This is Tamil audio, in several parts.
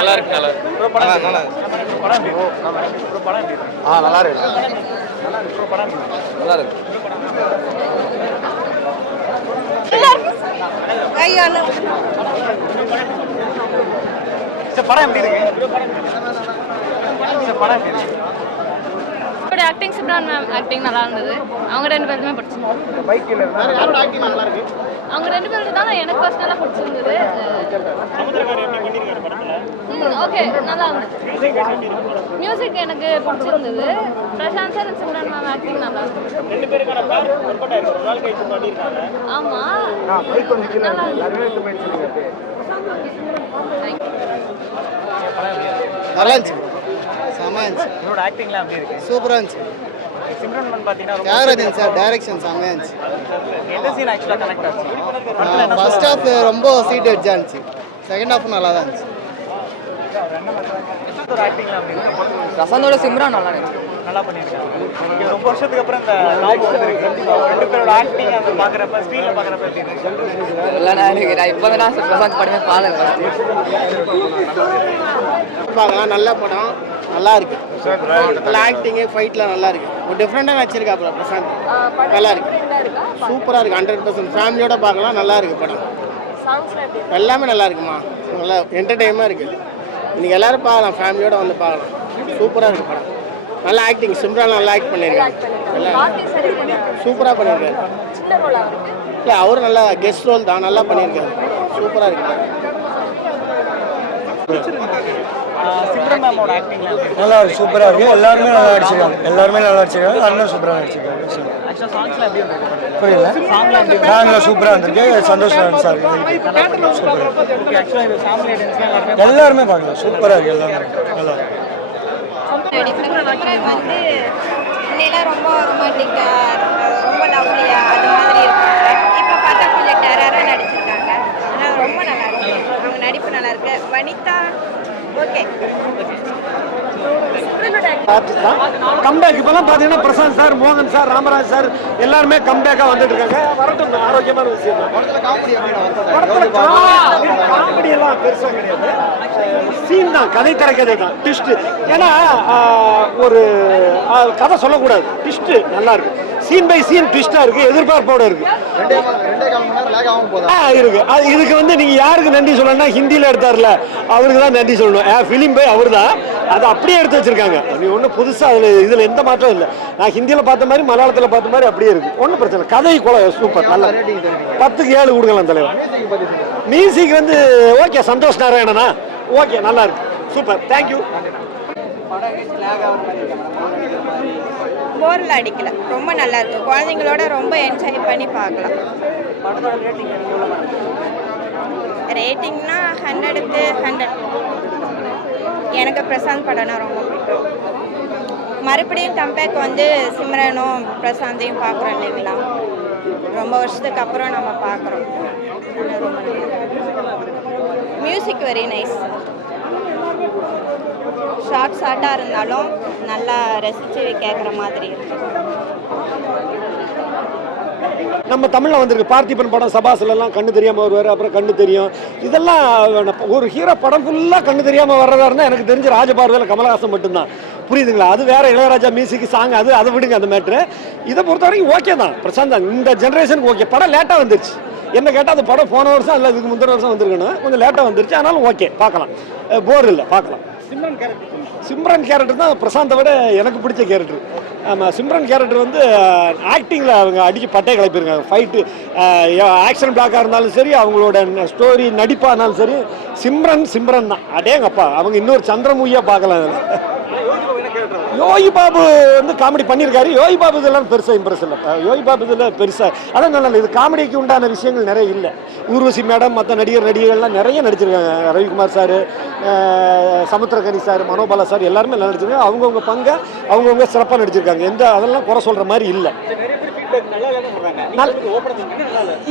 நல்லா இருக்கு நல்லா இருக்கு நல்லா இருக்கு நல்லா இருக்கு நல்லா இருக்கு படம் எப்படி இருக்கு? ஆக்டிங் சிம்ரான் மேம் ஆக்டிங் நல்லா இருந்தது. அவங்க ரெண்டு பேருமே பிடிச்சிருந்தது. அவங்க ரெண்டு பேருக்கு தான் எனக்கு பர்சனலாக பிடிச்சிருந்தது. ஓகே நல்லா இருந்தது. மியூசிக் எனக்கு பிடிச்சிருந்தது. Prashanth sir Simran ma'am acting நல்லா இருந்தது. ஆமாம் நல்லா இருந்துச்சு. செம்ம இருந்துச்சு. இவரோட ஆக்டிங்லாம் எப்படி இருக்கு? சூப்பராக இருந்துச்சு. சிம்ரன் மேம் பார்த்தீங்கன்னா தியாகராஜன் சார் டைரக்ஷன் செம்மையாக இருந்துச்சு. எந்த சீன் ஆக்சுவலாக கனெக்ட் ஆச்சு? ஃபர்ஸ்ட் ஹாஃப் ரொம்ப சீட் அடிச்சா இருந்துச்சு. செகண்ட் ஹாஃப் நல்லா தான் இருந்துச்சு. ஆக்டிங்லாம் எப்படி இருக்கு? பிரசாந்தோட சிம்ரான் நல்லா இருந்துச்சு. நல்லா பண்ணியிருக்காங்க. இங்க ரொம்ப வருஷத்துக்கு அப்புறம் இந்த டாக் வந்திருக்கு. ரெண்டு பேரோட ஆக்டிங் அந்த பார்க்குறப்ப ஸ்க்ரீனில் பார்க்குறப்ப எப்படி இருக்கு? இல்லைண்ணா நான் இப்போ தான் பிரசாந்த் படமே பார்க்கலாம். நல்ல படம் நல்லா இருக்கு. நல்லா ஆக்டிங்கு ஃபைட்லாம் நல்லா இருக்கு. ஒரு டிஃப்ரெண்டாக நடிச்சிருக்காப்புல பிரசாந்த். நல்லா இருக்கு. சூப்பராக இருக்கு. 100% ஃபேமிலியோட பார்க்கலாம். நல்லா இருக்கு படம். எல்லாமே நல்லா இருக்குமா. நல்லா என்டர்டெயின்மெண்ட்டாக இருக்கு. இன்னைக்கு எல்லாரும் பார்க்கலாம். ஃபேமிலியோட வந்து பார்க்கலாம். சூப்பராக இருக்கு படம். நல்லா ஆக்டிங். சிம்ரான் நல்லா ஆக்ட் பண்ணியிருக்காங்க. சூப்பராக பண்ணியிருக்காரு. இல்லை அவரும் நல்லா கெஸ்ட் ரோல் தான். நல்லா பண்ணியிருக்காரு. சூப்பராக இருக்கு. சிம்ரன் மேமோட ஆக்டிங்லாம் நல்லா இருக்கு. சூப்பராக இருக்கு. எல்லாருமே நல்லா அடிச்சிருக்காங்க. அண்ணன் சூப்பராக அடிச்சிருக்காங்க. ஆக்சுவலாக சாங்ஸ்லாம் எப்படி இருக்கு? புரியல. சாங்லாம் சூப்பராக இருந்திருக்கு. சந்தோஷம் சார். சூப்பராக ஆக்சுவலாக இது ஃபேமிலி ஐடென்டிட்டி எல்லாருமே பார்க்கலாம். சூப்பராக இருக்கு. எல்லாமே நல்லா இருக்கு. வந்து முன்னெல்லாம் ரொம்ப ரொமான்டிக்காக ரொம்ப லவ்லியா அது மாதிரி இருக்காங்க. இப்போ பார்த்தா கொஞ்சம் டெரராக நடிச்சிருக்காங்க. ஆனால் ரொம்ப நல்லா இருக்கு. அவங்க நடிப்பு நல்லா இருக்கு. வனிதா ஓகே. கம்பேக் இப்பெல்லாம் பார்த்தீங்கன்னா பிரசாந்த் சார், மோகன் சார், ராமராஜ் சார் எல்லாருமே கம்பேக்காக வந்துட்டு இருக்காங்க. வரட்டும், ஆரோக்கியமான விஷயம் தான். படத்தில் காமெடி எல்லாம் பெருசாக கிடையாது. சீன் தான், கதை திரைக்கதை தான். ட்விஸ்ட் ஏன்னா ஒரு கதை சொல்லக்கூடாது. ட்விஸ்ட் நல்லா இருக்கு. சீன் பை சீன் ட்விஸ்டா இருக்கு. எதிர்பார்ப்போட இருக்கு. இருக்கு. இதுக்கு வந்து நீங்க யாருக்கு நன்றி சொல்லணும்னா ஹிந்தியில எடுத்தார்ல அவருக்கு தான் நன்றி சொல்லணும். ஃபிலிம் பை அவர் தான் அதை அப்படியே எடுத்து வச்சிருக்காங்க. அது ஒன்றும் புதுசா இதுல எந்த மாற்றம் இல்லை. நான் ஹிந்தியில பார்த்த மாதிரி மலையாளத்தில் பார்த்த மாதிரி அப்படியே இருக்கு. ஒன்றும் பிரச்சனை இல்லை. கதை சூப்பர். நல்லா 10க்கு 7 கொடுக்கலாம் தலைவர். மியூசிக் வந்து ஓகே. சந்தோஷ் நாராயணனா ஓகே. நல்லா இருக்கு. சூப்பர். தேங்க்யூ. போரில் அடிக்கல. ரொம்ப நல்லா இருக்கு. குழந்தைங்களோட ரொம்ப என்ஜாய் பண்ணி பார்க்கலாம். ரேட்டிங்னா 100க்கு 100. எனக்கு பிரசாந்த் படம்னா ரொம்ப பிடிக்கும். மறுபடியும் கம்பேக் வந்து சிம்ரனும் பிரசாந்தையும் பார்க்குறோம் இல்லைங்களா. ரொம்ப வருஷத்துக்கு அப்புறம் நம்ம பார்க்குறோம். ரொம்ப மியூசிக் வெரி நைஸ். ஷார்ட்டாக இருந்தாலும் நல்லா ரசித்து கேட்குற மாதிரி இருக்கு. நம்ம தமிழில் வந்திருக்கு பார்த்திபன் படம். சபாஸ்லாம் கண்ணு தெரியாமல் வருவார். அப்புறம் கண்ணு தெரியும். இதெல்லாம் ஒரு ஹீரோ படம் ஃபுல்லாக கண்ணு தெரியாமல் வர்றதா இருந்தால் எனக்கு தெரிஞ்ச ராஜபார்வையில் கமலஹாசன் மட்டும்தான். புரியுதுங்களா? அது வேற. இளையராஜா மியூசிக் சாங் அதை விடுங்க அந்த மேட்ரு. இதை பொறுத்த வரைக்கும் ஓகே தான். பிரசாந்த் இந்த ஜென்ரேஷனுக்கு ஓகே. படம் லேட்டாக வந்துருச்சு. என்ன கேட்டால் அந்த படம் போன வருஷம் இல்லை இதுக்கு முந்தின வருஷம் வந்திருக்கணும். கொஞ்சம் லேட்டாக வந்துருச்சு. ஆனாலும் ஓகே பார்க்கலாம். போர் இல்லை பார்க்கலாம். சிம்ரன் கேரக்டர் தான் பிரசாந்தை விட எனக்கு பிடிச்ச கேரக்டர். ஆமாம். சிம்ரன் கேரக்டர் வந்து ஆக்டிங்கில் அவங்க அடித்து பட்டையை கிளப்பியிருக்காங்க. ஃபைட்டு ஆக்ஷன் பிளாக்காக இருந்தாலும் சரி, அவங்களோட ஸ்டோரி நடிப்பாக இருந்தாலும் சரி, சிம்ரன் தான். அடேங்கப்பா, அவங்க இன்னொரு சந்திரமுகியாக பார்க்கலாம். யோகி பாபு வந்து காமெடி பண்ணியிருக்காரு. யோகி பாபு இதெல்லாம் பெருசாக இம்ப்ரெஸ் இல்லை. யோகி பாபு இதில் பெருசாக அதான் நல்லா. இது காமெடிக்கு உண்டான விஷயங்கள் நிறைய இல்லை. ஊர்வசி மேடம், மற்ற நடிகர்கள்லாம் நிறைய நடிச்சிருக்காங்க. Ravikumar sir, Samuthirakani sir, Manobala sir எல்லாருமே நல்லா நடிச்சிருக்காங்க. அவங்கவுங்க பங்கை அவங்கவுங்க சிறப்பாக நடிச்சிருக்காங்க. அதெல்லாம் குறை சொல்கிற மாதிரி இல்லை.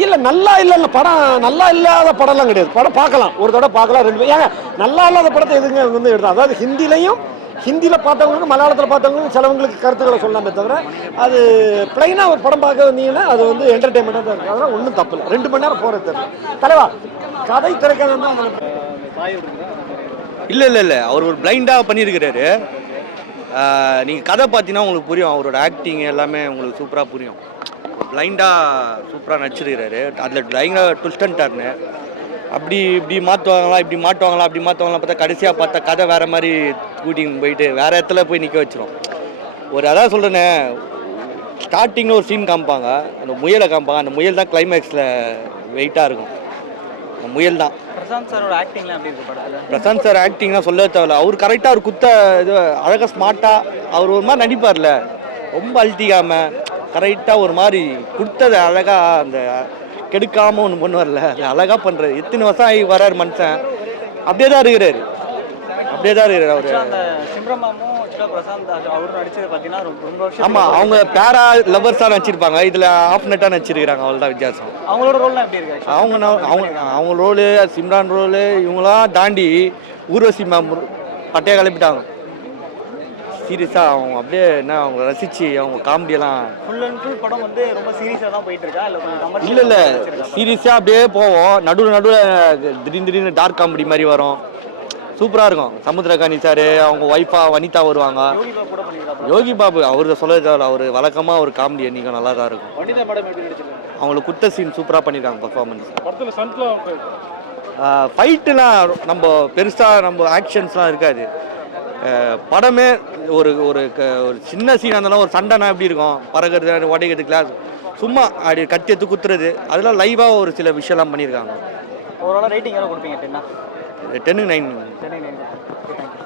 இல்லை நல்லா இல்லை. படம் நல்லா இல்லாத படம்லாம் கிடையாது. படம் பார்க்கலாம். ஒரு தடவை பார்க்கலாம். 2 ஏங்க நல்லா இல்லாத படத்தை எதுங்க வந்து எடுத்தோம். அதாவது ஹிந்தியில் பார்த்தவங்களுக்கு மலையாளத்தில் பார்த்தவங்களுக்கு சிலவங்களுக்கு கருத்துக்களை சொல்லாமே தவிர அது பிளைனாக ஒரு படம் பார்க்க வந்தீங்கன்னா அது வந்து என்டர்டெயின்மெண்ட்டாக தான் இருக்குது. அதெல்லாம் ஒன்றும் தப்பு இல்லை. 2 மணி நேரம் போகிறது தெரியல. தலைவா கதை திரைக்கதை தான் இல்லை அவர் ஒரு பிளைண்டாக பண்ணியிருக்கிறாரு. நீங்கள் கதை பார்த்தீங்கன்னா உங்களுக்கு புரியும், அவரோட ஆக்டிங் எல்லாமே உங்களுக்கு சூப்பராக புரியும். பிளைண்டாக சூப்பராக நடிச்சிருக்கிறாரு. அதில் பிளைண்டாக ட்விஸ்ட் அண்ட் டர்னு இப்படி மாற்றுவாங்களா அப்படி மாற்றுவாங்களா பார்த்தா கடைசியாக பார்த்தா கதை வேறு மாதிரி கூட்டின்னு போயிட்டு வேறு இடத்துல போய் நிற்க வச்சிரும். அதான் சொல்கிறேன்னே, ஸ்டார்டிங்கில் ஒரு சீன் காமிப்பாங்க, அந்த முயலை காமிப்பாங்க. அந்த முயல் தான் கிளைமேக்ஸில் வெயிட்டாக இருக்கும். அந்த முயல் தான். பிரசாந்த் சாரோட ஆக்டிங்லாம் எப்படி இருக்கு படத்தில்? பிரசாந்த் சார் ஆக்டிங்லாம் சொல்ல தேவையில்ல. அவர் கரெக்டாக அவர் குத்த இது அழகாக ஸ்மார்ட்டாக அவர் ஒரு மாதிரி நடிப்பார்ல, ரொம்ப அழட்டிக்காமல் கரெக்டாக ஒரு மாதிரி கொடுத்தது அழகாக அந்த கெடுக்காமல் ஒன்று பண்ணுவார்ல, அது அழகாக பண்ணுறாரு. எத்தனை வருஷம் ஆகி வர்றாரு மனுஷன், அப்படியே தான் இருக்கிறாரு அவர். அந்த சிம்ரமாமும் பிரசாந்த் அவரு நடிச்சது பார்த்தீங்கன்னா ரொம்ப வருஷம். ஆமாம், அவங்க பேரா லவர்ஸாக நடிச்சிருப்பாங்க, இதில் ஆஃப் நெட்டாக நடிச்சிருக்கிறாங்க, அவ்வளோதான் வித்தியாசம். அவங்களோட ரோல்லாம் எப்படி இருக்கு? அவங்க ரோலு, சிம்ரான் ரோலு இவங்களாம் தாண்டி ஊர்வசி மேம் பட்டையை கிளப்பிட்டாங்க. சீரியஸாக அவங்க அப்படியே என்ன அவங்க ரசித்து அவங்க காமெடியெல்லாம் ஃபுல் அண்ட் ஃபுல் படம் வந்து ரொம்ப சீரியஸாக தான் போயிட்டு இருக்கா இல்லை கொஞ்சம் கமர்ஷியல்? இல்லை சீரியஸாக அப்படியே போவோம். நடுவில் திடீர்னு டார்க் காமெடி மாதிரி வரும். சூப்பராக இருக்கும். சமுத்திரகாணி சார் அவங்க ஒய்ஃபா வனிதா வருவாங்க. யோகி பாபு அவர் சொல்ல தேவையில்ல, அவர் வழக்கமாக ஒரு காமெடி என்றைக்கும் நல்லா தான் இருக்கும். அவங்களுக்கு குத்த சீன் சூப்பராக பண்ணியிருக்காங்க பர்ஃபார்மன்ஸ். ஃபைட்டுலாம் நம்ம பெருசாக நம்ம ஆக்ஷன்ஸ்லாம் இருக்காது. படமே ஒரு ஒரு சின்ன சீனாக இருந்தாலும் ஒரு சண்டைனா எப்படி இருக்கும், பறக்கிறது உடைக்கிறது கிளாஸ் சும்மா அப்படி கத்தி எடுத்து குத்துறது, அதெல்லாம் லைவாக ஒரு சில விஷயம்லாம் பண்ணியிருக்காங்க. ஓவராலாக ரேட்டிங் எவ்வளோ கொடுப்பீங்க? 10க்கு 9. 10க்கு 9.